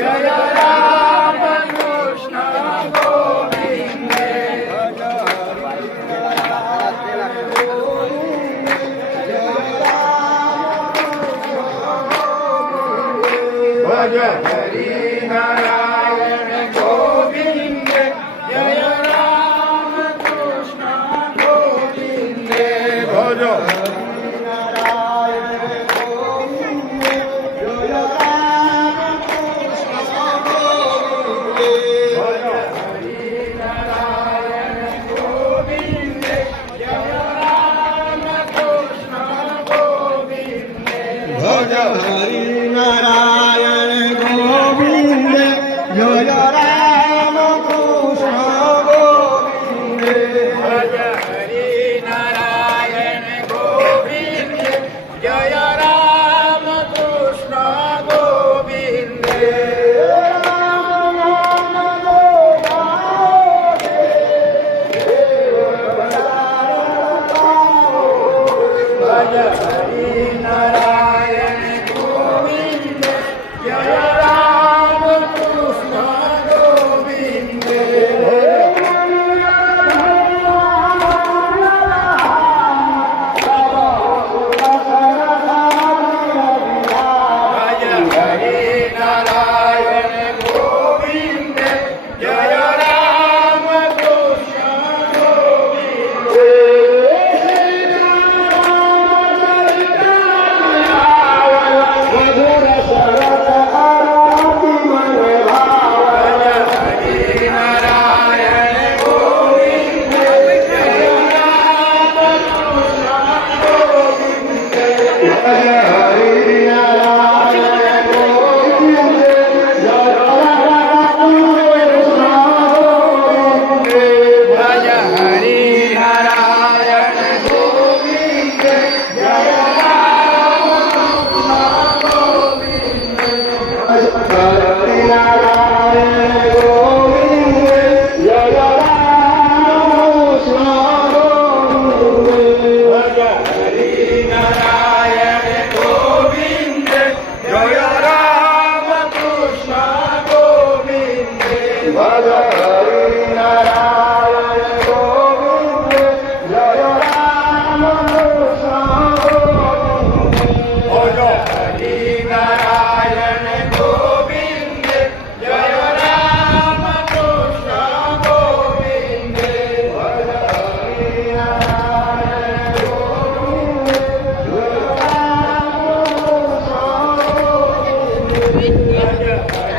जय राम कृष्ण गोविंद भज हरि नारायण गोविंद जय राम कृष्ण गोविंद भज भज हरि नारायण गोविंद जय राम कृष्ण गोविंद भज हरि नारायण गोविंद जय राम कृष्ण गोविंद भज हरि नारायण गोविंद जय राम कृष्ण गोविंद भज हरि नारायण गोविंद जय राम कृष्ण गोविंद मधुर शरद आरती मन भावन हरि नारायण गोविंद जय राम कृष्ण गोविंद भज हरि नारायण गोविंद जय राम कृष्ण गोविंद भज हरि नारायण गोविंद जय राम कृष्ण गोविंद भज हरि नारायण गोविंद जय राम कृष्ण गोविंद भज हरि नारायण गोविंद जय राम कृष्ण गोविंद भज हरि नारायण गोविंद जय राम कृष्ण गोविंद भज हरि नारायण गोविंद जय राम कृष्ण गोविंद भज हरि नारायण गोविंद जय राम कृष्ण गोविंद भज